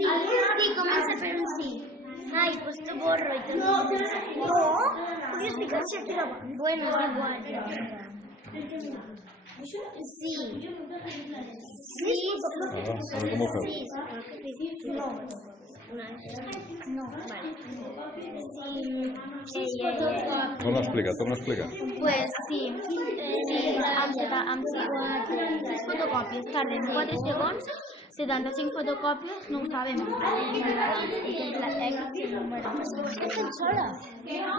Sí, comença per un sí. Ai, pues t'ho borro i tot. No, podies ficar-se aquí davant. Bueno, és igual. Sí. Sí. A veure com ho feu. No, vale. Torna a explicar. Pues sí, amb 6 fotocòpies tardem 4 segons, 75 fotocòpies no ho sabem.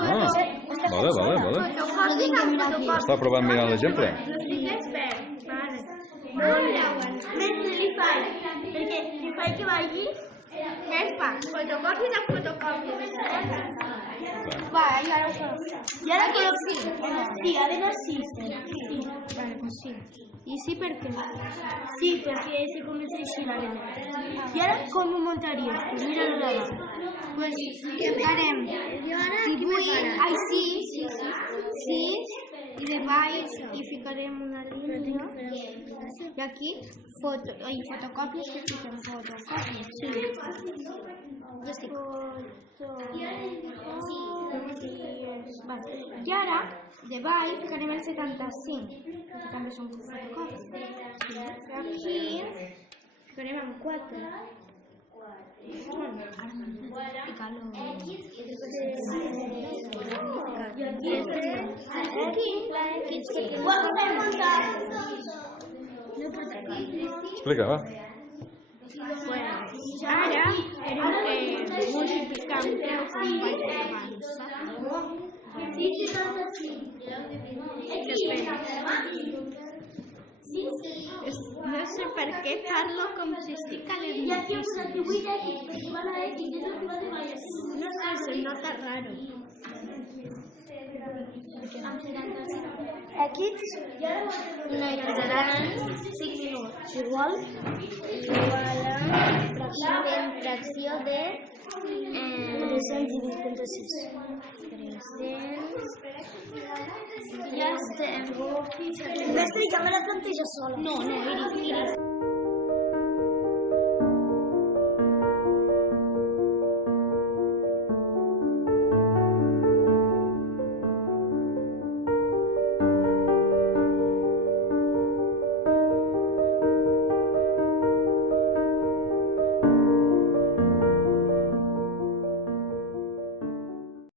Vale. Està provant mirant l'exemple? Perquè li faig que vagi. Què es fa? Fotocòpies amb fotocòpies. Va, i ara ho fem. I ara que sí. Sí, ha d'anar sí. Vale, pues sí. I sí per què? Sí, perquè se comença així la letra. I ara com ho muntaries? Pues mira-ho davant. Pues farem 18, ai sí, i de baix hi ficarem una línia i aquí fotocòpies que fiquem fotocòpies. Sí. Ja estic. I ara de baix ficarem el 75, que també són fotocòpies. Aquí ficarem amb 4. Explica, va. Ara multiplicam 10 com vaig fer abans. No sé per què parlo com si estic a les notícies. No sé, se nota raro. Aquests No hi quedaran 5 minuts. igual a fracció de 356. 300. Ja estem. Mestre, ja me la planteja sola. No, Iris.